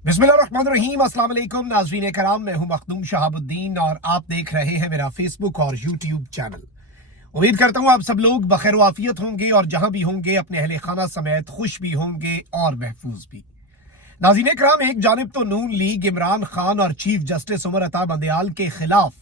बिस्मिल्लाहिर्रहमानिर्रहीम। अस्सलाम वालेकुम नाज़रीन कराम, मैं हूं मखदूम शहाबुद्दीन और आप देख रहे हैं मेरा फेसबुक और यूट्यूब चैनल। उम्मीद करता हूं आप सब लोग बखैर वाफियत होंगे और जहां भी होंगे अपने अहले खाना समेत खुश भी होंगे और महफूज भी। नाज़रीन कराम, एक जानिब तो नून लीग इमरान खान और चीफ जस्टिस उमर अता बंदयाल के खिलाफ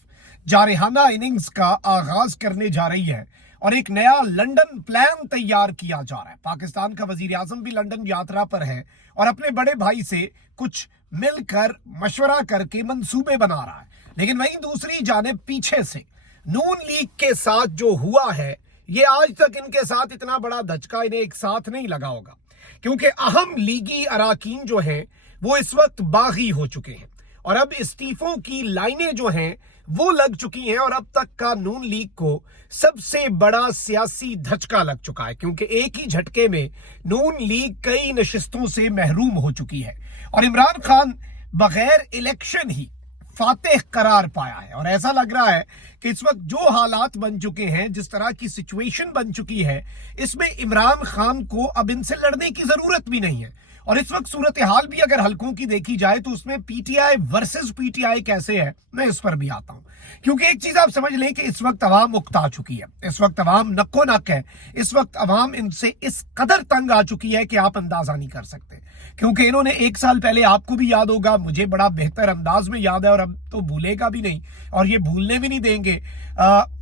जारहाना इनिंग्स का आगाज करने जा रही है और एक नया लंदन प्लान तैयार किया जा रहा है। पाकिस्तान का वजीर आजम भी लंदन यात्रा पर है और अपने बड़े भाई से कुछ मिलकर मशवरा करके मंसूबे बना रहा है। लेकिन वहीं दूसरी जानिब पीछे से नून लीग के साथ जो हुआ है, ये आज तक इनके साथ इतना बड़ा धचका इन्हें एक साथ नहीं लगा होगा, क्योंकि अहम लीगी अराकीन जो हैं वो इस वक्त बागी हो चुके हैं और अब इस्तीफों की लाइनें जो हैं वो लग चुकी हैं और अब तक का नून लीग को सबसे बड़ा सियासी धचका लग चुका है, क्योंकि एक ही झटके में नून लीग कई नशिस्तों से महरूम हो चुकी है और इमरान खान बगैर इलेक्शन ही फातेह करार पाया है। और ऐसा लग रहा है कि इस वक्त जो हालात बन चुके हैं, जिस तरह की सिचुएशन बन चुकी है, इसमें इमरान खान को अब इनसे लड़ने की जरूरत भी नहीं है। और इस वक्त सूरत हाल भी अगर हलकों की देखी जाए तो उसमें पीटीआई वर्सेस पीटीआई कैसे है, मैं इस पर भी आता हूं। क्योंकि एक चीज आप समझ लें कि इस वक्त अवाम उकता चुकी है, इस वक्त अवाम नक्को नक है, इस वक्त अवाम इनसे इस कदर तंग आ चुकी है कि आप अंदाजा नहीं कर सकते। क्योंकि इन्होंने एक साल पहले, आपको भी याद होगा, मुझे बड़ा बेहतर अंदाज में याद है और अब तो भूलेगा भी नहीं और ये भूलने भी नहीं देंगे,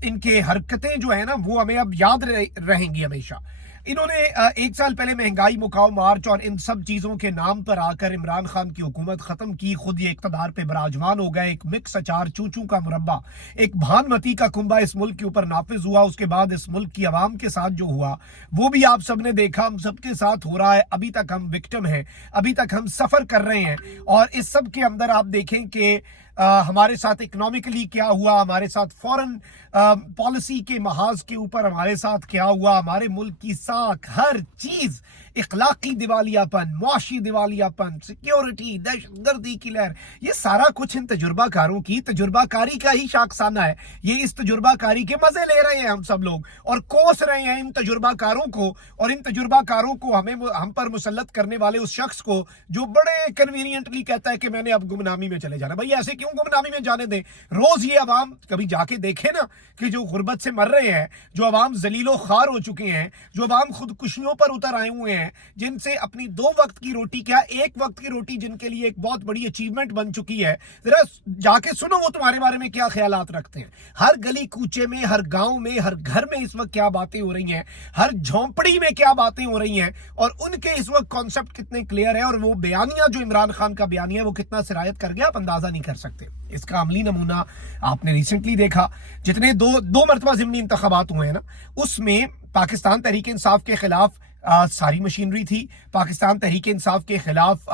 इनके हरकतें जो है ना वो हमें अब याद रहेंगी हमेशा। इन्होंने एक साल पहले महंगाई मुकाओ मार्च और इन सब चीजों के नाम पर आकर इमरान खान की हुकूमत खत्म की, खुद ये इक्तदार पे बराजमान हो गए। एक मिक्स अचार चूचू का मुरब्बा, एक भानमती का कुंबा इस मुल्क के ऊपर नाफिज हुआ। उसके बाद इस मुल्क की आवाम के साथ जो हुआ वो भी आप सबने देखा, हम सबके साथ हो रहा है। अभी तक हम विक्टिम हैं, अभी तक हम सफर कर रहे हैं और इस सब के अंदर आप देखें कि हमारे साथ इकोनॉमिकली क्या हुआ, हमारे साथ फॉरेन पॉलिसी के महाज के ऊपर हमारे साथ क्या हुआ, हमारे मुल्क की साख हर चीज, इखलाकी दिवालियापन, मुआशी दिवालियापन, सिक्योरिटी, दहशतगर्दी की लहर, ये सारा कुछ इन तजुर्बाकारों की तजुर्बाकारी का ही शाखसाना है। ये इस तजुर्बाकारी के मजे ले रहे हैं हम सब लोग और कोस रहे हैं इन तजुर्बाकारों को और इन तजुर्बाकारों को हम पर मुसल्लत करने वाले उस शख्स को जो बड़े कन्वीनियंटली कहता है कि मैंने अब गुमनामी में चले जाना। भाई ऐसे क्यों गुमनामी में जाने दें? रोज ये अवाम कभी जाके देखे ना कि जो गुर्बत से मर रहे हैं, जो अवाम जलीलो खार हो चुके हैं, जो अवाम खुदकुशियों पर उतर आए हुए हैं, जिनसे अपनी 2 वक्त की रोटी क्या 1 वक्त की रोटी जिनके लिए एक बहुत बड़ी अचीवमेंट बन चुकी है, जरा जाके सुनो वो तुम्हारे बारे में क्या ख्यालात रखते हैं। हर गली कूचे में, हर गांव में, हर घर में इस वक्त क्या बातें हो रही हैं, हर झोंपड़ी में क्या बातें हो रही हैं और उनके इस वक्त कॉन्सेप्ट कितने क्लियर है और वो बयानिया जो इमरान खान का बयानिया वो कितना सिरायत कर गया, आप अंदाजा नहीं कर सकते। इसका अमली नमूना आपने रिसेंटली देखा, जितने दो मरतबा ज़िमनी इंतखाबात हुए हैं ना, उसमें पाकिस्तान तहरीक इंसाफ के खिलाफ सारी मशीनरी थी, पाकिस्तान तहरीक इंसाफ के खिलाफ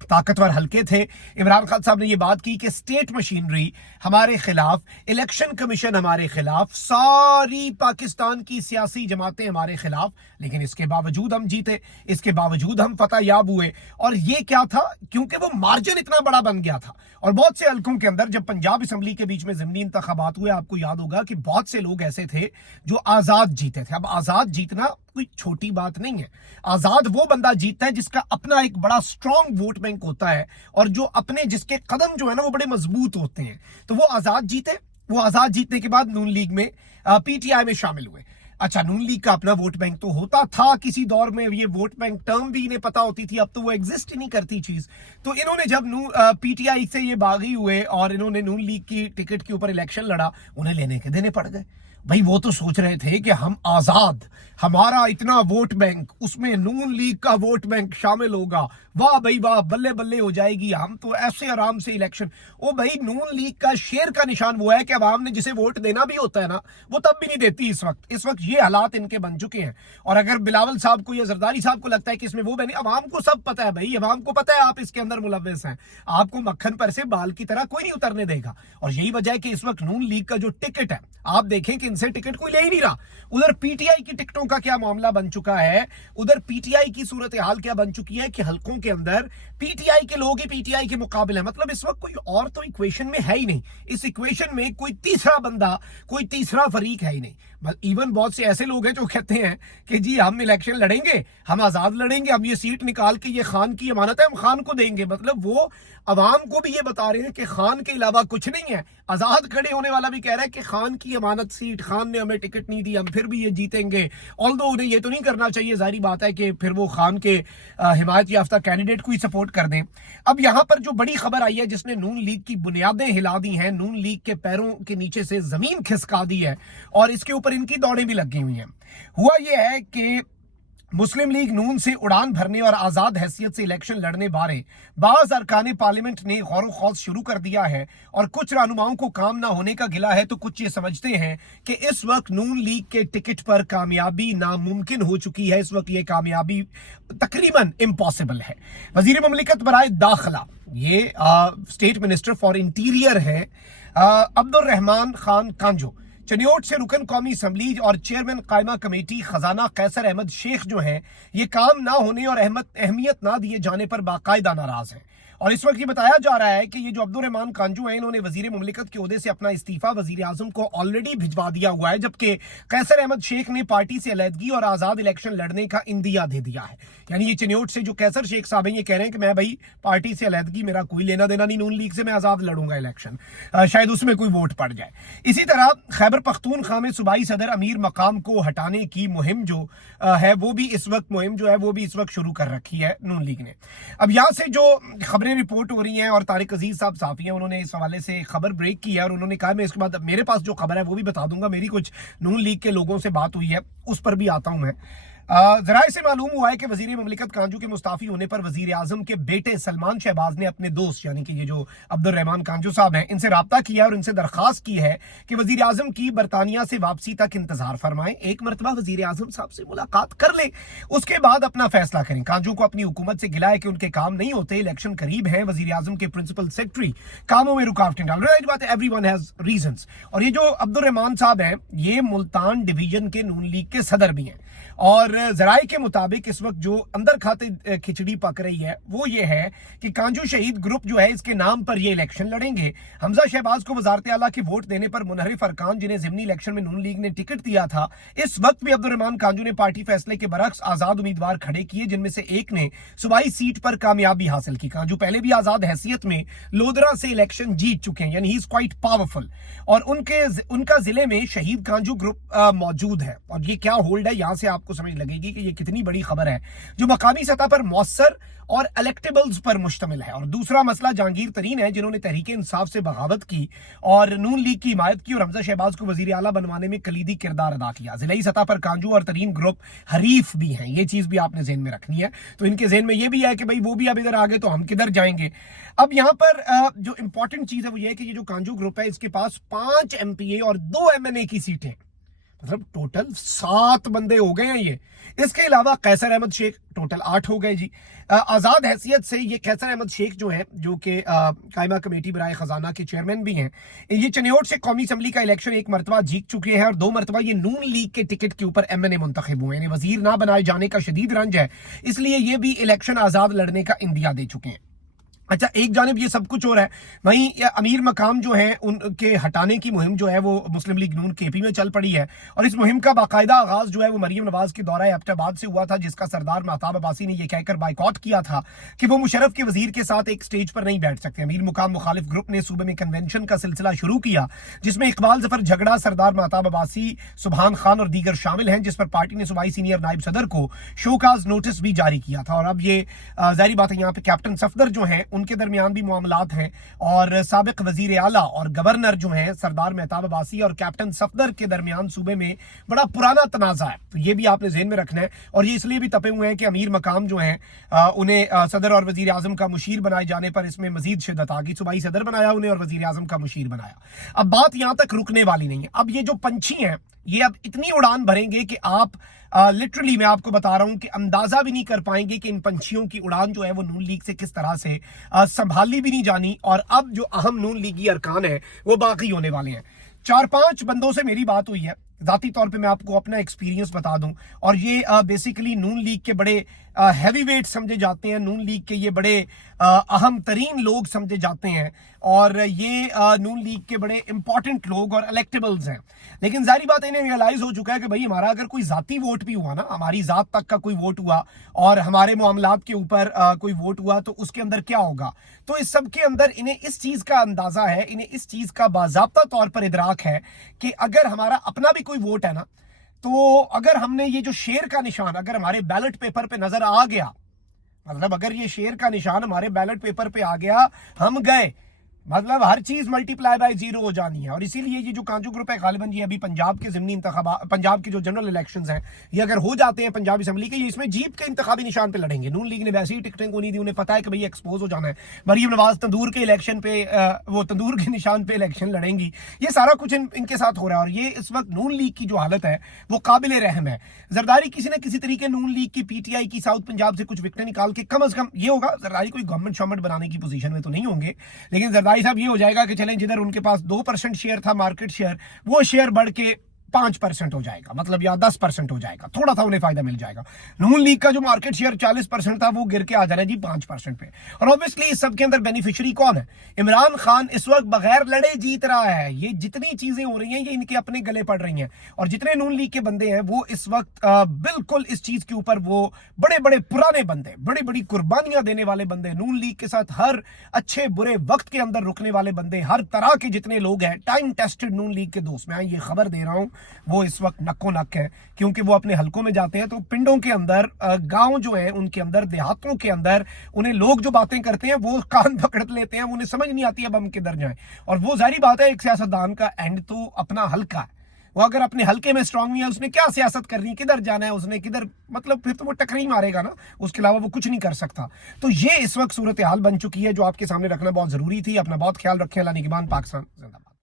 ताकतवर हल्के थे। इमरान खान साहब ने यह बात की कि स्टेट मशीनरी हमारे खिलाफ, इलेक्शन कमीशन हमारे खिलाफ, सारी पाकिस्तान की सियासी जमातें हमारे खिलाफ, लेकिन इसके बावजूद हम जीते, इसके बावजूद हम फतह याब हुए। और ये क्या था? क्योंकि वो मार्जिन इतना बड़ा बन गया था। और बहुत से हल्कों के अंदर जब पंजाब असम्बली के बीच में ज़िमनी इंतखाबात हुए, आपको याद होगा कि बहुत से लोग ऐसे थे जो आजाद जीते थे। अब आजाद जीतना कोई छोटी बात नहीं है। आजाद वो बंदा जीतता है जिसका अपना एक बड़ा स्ट्रॉन्ग वोट बैंक होता है और जो अपने जिसके कदम जो है ना वो बड़े मजबूत होते हैं। तो वो आजाद जीते, वो आजाद जीतने के बाद नून लीग में पीटीआई में शामिल हुए। अच्छा, नून लीग का अपना वोट बैंक तो होता था किसी दौर में, ये वोट बैंक टर्म भी इन्हें पता होती थी, अब तो वो एग्जिस्ट ही नहीं करती चीज। तो इन्होंने जब पीटीआई से ये बागी हुए और इन्होंने नून लीग की टिकट के ऊपर इलेक्शन लड़ा, उन्हें लेने के देने पड़ गए। भाई वो तो सोच रहे थे कि हम आजाद, हमारा इतना वोट बैंक, उसमें नून लीग का वोट बैंक शामिल होगा, वाह भाई वाह, बल्ले बल्ले हो जाएगी, हम तो ऐसे आराम से इलेक्शन। ओ भाई, नून लीग का शेर का निशान वो है कि अवाम ने जिसे वोट देना भी होता है ना, वो तब भी नहीं देती। इस वक्त ये हालात इनके बन चुके हैं। और अगर बिलावल साहब को या जरदारी साहब को लगता है कि इसमें वो बने, अवाम को सब पता है भाई, अवाम को पता है आप इसके अंदर मुलव्वस हैं, आपको मक्खन पर से बाल की तरह कोई नहीं उतरने देगा। और यही वजह है कि इस वक्त नून लीग का जो टिकट है, आप देखें कि इनसे टिकट कोई ले ही नहीं रहा। उधर पीटीआई की टिकटों का क्या मामला बन चुका है, उधर पीटीआई की सूरत हाल क्या बन चुकी है कि हलकों के अंदर पीटीआई के लोग ही पीटीआई के मुकाबले हैं। मतलब इस वक्त कोई और तो इक्वेशन में है ही नहीं, इस इक्वेशन में कोई तीसरा बंदा, कोई तीसरा फरीक है ही नहीं। इवन बहुत से ऐसे लोग हैं जो कहते हैं कि जी हम इलेक्शन लड़ेंगे, हम आजाद लड़ेंगे, हम ये सीट निकाल के ये खान की अमानत है, हम खान को देंगे। मतलब वो अवाम को भी ये बता रहे हैं कि खान के अलावा कुछ नहीं है। आजाद खड़े होने वाला भी कह रहा है कि खान की अमानत सीट, खान ने हमें टिकट नहीं दी, हम फिर भी ये जीतेंगे। ऑल्दो उन्हें ये तो नहीं करना चाहिए, जाहिर बात है कि फिर वो खान के हिमायत याफ्ता कैंडिडेट को ही सपोर्ट कर दें। अब यहाँ पर जो बड़ी खबर आई है जिसने नून लीग की बुनियादें हिला दी हैं, नून लीग के पैरों के नीचे से जमीन खिसका दी है और इसके ऊपर इनकी दौड़ें भी लगी हुई हैं। हुआ यह है कि मुस्लिम लीग नून से उड़ान भरने और आजाद हैसियत से इलेक्शन लड़ने बारे बाज़ अरकान पार्लियामेंट ने गौर खौज शुरू कर दिया है और कुछ रहनुमाओं को काम ना होने का गिला है, तो कुछ ये समझते हैं कि इस वक्त नून लीग के टिकट पर कामयाबी नामुमकिन हो चुकी है। इस वक्त ये कामयाबी तकरीबन इम्पॉसिबल है। वजीर ममलिकत बराए दाखिला, ये स्टेट मिनिस्टर फॉर इंटीरियर है, अब्दुल रहमान खान कांजो, चनियोट से रुकन कौमी असम्बली और चेयरमैन कायमा कमेटी खजाना कैसर अहमद शेख जो हैं, ये काम ना होने और अहमियत ना दिए जाने पर बाकायदा नाराज हैं। और इस वक्त ये बताया जा रहा है कि ये जो अब्दुल रहमान कांजू हैं, इन्होंने वजीर मुमलिकत के ओहदे से अपना इस्तीफा वजीर आजम को ऑलरेडी भिजवा दिया हुआ है, जबकि कैसर अहमद शेख ने पार्टी से अलहदगी और आजाद इलेक्शन लड़ने का इंदिया दे दिया है। यानी ये चनियोट से जो कैसर शेख साहब हैं, ये कह रहे हैं कि मैं भाई पार्टी से अलहदगी, मेरा कोई लेना देना नहीं नून लीग से, मैं आजाद लड़ूंगा इलेक्शन, शायद उसमें कोई वोट पड़ जाए। इसी तरह खैबर पख्तूनख्वा में सूबाई सदर अमीर मकाम को हटाने की मुहिम जो है वो भी इस वक्त शुरू कर रखी है नून लीग ने। अब यहाँ से जो खबरें रिपोर्ट हो रही हैं, और तारिक अजीज साहब साफी हैं, उन्होंने इस हवाले से खबर ब्रेक की है और उन्होंने कहा मैं इसके बाद मेरे पास जो खबर है वो भी बता दूंगा। मेरी कुछ नून लीग के लोगों से बात हुई है, उस पर भी आता हूं मैं। जराए से मालूम हुआ है कि वजीर ममलिकत कांजू के मुस्ताफी होने पर वजीर आजम के बेटे सलमान शहबाज ने अपने दोस्त यानी कि ये जो अब्दुल रहमान कांजू साहब हैं, इनसे राब्ता किया और इनसे दरखास्त की है कि वजीर आजम की बरतानिया से वापसी तक इंतजार फरमाएं, एक मरतबा वजीर आजम साहब से मुलाकात कर ले, उसके बाद अपना फैसला करें। कांजू को अपनी हुकूमत से गिला है कि उनके काम नहीं होते, इलेक्शन करीब है, वजीर आजम के प्रिंसिपल सेक्रेटरी कामों में रुकावटें डाल रहे हैं। बात है, एवरीवन हैज रीजंस। और ये जो अब्दुल रहमान साहब हैं, ये मुल्तान डिवीजन के नून लीग के सदर भी हैं और जराए के मुताबिक इस वक्त जो अंदर खाते खिचड़ी पक रही है वो ये है कि कांजू शहीद ग्रुप जो है इसके नाम पर ये इलेक्शन लड़ेंगे। हमजा शहबाज को वजारत आला के वोट देने पर मुनहरिफ अरकान जिन्हें ज़िमनी इलेक्शन में नून लीग ने टिकट दिया था, इस वक्त भी अब्दुल रहमान कांजू ने पार्टी फैसले के बरक्स आजाद उम्मीदवार खड़े किए, जिनमें से एक ने सूबाई सीट पर कामयाबी हासिल की। कांजू पहले भी आजाद हैसियत में लोधरा से इलेक्शन जीत चुके हैं, यानी ही इज क्वाइट पावरफुल, और उनका जिले में शहीद कांजू ग्रुप मौजूद है। और ये क्या होल्ड है, यहां से आपको समझ लगेगी कि ये कितनी बड़ी खबर है जो मकामी सतह पर मौसर और इलेक्टेबल्स पर मुश्तमिल है। और दूसरा मसला जहांगीर तरीन है, जिन्होंने तहरीक इंसाफ से बगावत की और नून लीग की हिमायत की और हमजा शहबाज को वजीर आला बनवाने में कलीदी किरदार अदा किया। जिलाई सतह पर कांजू और तरीन ग्रुप हरीफ भी हैं, ये चीज भी आपने ज़हन में रखनी है। तो इनके ज़हन में ये भी है कि भाई वो भी अब इधर आ गए तो हम किधर जाएंगे। अब यहाँ पर जो इंपॉर्टेंट चीज है वो ये है कि ये जो कांजू ग्रुप है इसके पास 5 MPA और 2 MNA की सीटें, मतलब टोटल 7 बंदे हो गए हैं ये। इसके अलावा कैसर अहमद शेख, टोटल 8 हो गए जी। आजाद हैसियत से ये कैसर अहमद शेख जो है, जो कि कायमा कमेटी बराए खजाना के चेयरमैन भी हैं, ये चनियोट से कौमी असम्बली का इलेक्शन 1 मरतबा जीत चुके हैं और 2 मरतबा ये नून लीग के टिकट के ऊपर MNA मुंतखब हुए हैं। वजीर ना बनाए जाने का शदीद रंज है, इसलिए ये भी इलेक्शन आजाद लड़ने का इंदिया दे चुके हैं। अच्छा, एक जानिब ये सब कुछ हो रहा है, वहीं अमीर मकाम जो है उनके हटाने की मुहिम जो है वो मुस्लिम लीग नून KP में चल पड़ी है और इस मुहिम का बाकायदा आगाज जो है वो मरियम नवाज के दौरा एबटाबाद से हुआ था, जिसका सरदार महताब अब्बासी ने यह कहकर बाइकआउट किया था कि वो मुशर्रफ के वजीर के साथ एक स्टेज पर नहीं बैठ सकते। अमीर मुकाम मुखालिफ ग्रुप ने सूबे में कन्वेंशन का सिलसिला शुरू किया, जिसमें इकबाल जफर झगड़ा, सरदार महताब अब्बासी, सुबहान खान और दीगर शामिल हैं, जिस पर पार्टी ने सूबाई सीनियर नायब सदर को शोकाज नोटिस भी जारी किया था। और अब ये जाहिर बात है यहाँ पे कैप्टन सफदर जो है उनके दरमियान भी मामलात हैं और साबिक वजीर आला और गवर्नर जो है सरदार महताब अब्बासी और कैप्टन सफदर के दरमियान सूबे में बड़ा पुराना तनाजा है। तो ये भी आपने ज़हन में रखना है। और ये इसलिए भी तपे हुए हैं कि अमीर मकाम जो है उन्हें सदर और वजीर आजम का मुशीर बनाए जाने पर इसमें मजीद शिद्दत आ गई। सूबाई सदर बनाया उन्हें और वजीर आजम का मुशीर बनाया। अब बात यहां तक रुकने वाली नहीं है। अब ये जो पंछी हैं ये अब इतनी उड़ान भरेंगे कि आप लिटरली मैं आपको बता रहा हूं कि अंदाजा भी नहीं कर पाएंगे कि इन पंछियों की उड़ान जो है वो नून लीग से किस तरह से संभाली भी नहीं जानी। और अब जो अहम नून लीगी अरकान है वो बाकी होने वाले हैं। 4-5 बंदों से मेरी बात हुई है, जाती तौर पे मैं आपको अपना एक्सपीरियंस बता दूं, और ये बेसिकली नून लीग के बड़े हैवी वेट समझे जाते हैं, नून लीग के ये बड़े अहम तरीन लोग समझे जाते हैं और ये नून लीग के बड़े इंपॉर्टेंट लोग और इलेक्टेबल्स हैं। लेकिन जारी बात इन्हें रियलाइज हो चुका है कि भाई हमारा अगर कोई जाती वोट भी हुआ ना, हमारी जात तक का कोई वोट हुआ और हमारे मामलात के ऊपर कोई वोट हुआ तो उसके अंदर क्या होगा। तो इस सब के अंदर इन्हें इस चीज का अंदाजा है, इन्हें इस चीज का बाज़ाब्ता तौर पर इदराक है कि अगर हमारा अपना भी कोई वोट है ना, तो अगर हमने ये जो शेर का निशान अगर हमारे बैलेट पेपर पे नजर आ गया, मतलब अगर ये शेर का निशान हमारे बैलेट पेपर पे आ गया, हम गए, मतलब हर चीज मल्टीप्लाई बाय 0 हो जानी है। और इसीलिए ये जो कांजू ग्रुप है गालिबन जी अभी पंजाब के ज़िमनी इंतखाबात, पंजाब के जो जनरल इलेक्शंस हैं, ये अगर हो जाते हैं पंजाब असेंबली के, ये इसमें जीप के इंतखाबी निशान पे लड़ेंगे। नून लीग ने वैसे ही टिकटें को नहीं दी, उन्हें पता है कि भाई एक्सपोज हो जाना है। मरीम नवाज तंदूर के इलेक्शन पे वो तंदूर के निशान पे इलेक्शन लड़ेंगी। ये सारा कुछ इनके साथ हो रहा है और ये इस वक्त नून लीग की जो हालत है वो काबिल रहम है। जरदारी किसी न किसी तरीके नून लीग की पीटीआई की साउथ पंजाब से कुछ विकटें निकाल के कम अज कम ये होगा, जरदारी कोई गवर्नमेंट शॉर्मेंट बनाने की पोजीशन में तो नहीं होंगे, लेकिन जरदारी साहब ये हो जाएगा चलें जिधर उनके पास 2% शेयर था मार्केट शेयर, वो शेयर बढ़ के 5% हो जाएगा, मतलब या 10% हो जाएगा, थोड़ा सा उन्हें फायदा मिल जाएगा। नून लीग का जो मार्केट शेयर 40% था वो गिर के आ जाना है जी 5% पे। और ऑब्वियसली इस सब के अंदर बेनिफिशियरी कौन है? इमरान खान इस वक्त बगैर लड़े जीत रहा है। ये जितनी चीजें हो रही हैं ये इनके अपने गले पड़ रही हैं और जितने नून लीग के बंदे हैं वो इस वक्त बिल्कुल इस चीज के ऊपर वो बड़े बड़े पुराने बंदे, बड़ी बड़ी कुर्बानियां देने वाले बंदे, नून लीग के साथ हर अच्छे बुरे वक्त के अंदर रुकने वाले बंदे, हर तरह के जितने लोग हैं टाइम टेस्टेड नून लीग के दोस्त, मैं ये खबर दे रहा हूं, वो इस वक्त नक्को नक है। क्योंकि वो अपने हलकों में जाते हैं तो पिंडों के अंदर, गांव जो है उनके अंदर, देहातों के अंदर उन्हें लोग जो बातें करते हैं वो कान पकड़ लेते हैं, उन्हें समझ नहीं आती अब हम किधर जाएं। और वो जारी बात है, एक सियासतदान का एंड तो अपना हलका है। वो अगर अपने हलके में स्ट्रांग नहीं है, उसने क्या सियासत करनी, किधर जाना है उसने, किधर, मतलब फिर तो वो टकरी मारेगा ना, उसके अलावा वो कुछ नहीं कर सकता। तो ये इस वक्त सूरत हाल बन चुकी है जो आपके सामने रखना बहुत जरूरी थी। अपना बहुत ख्याल रखें। अल्लाह निगहबान। पाकिस्तान जिंदाबाद।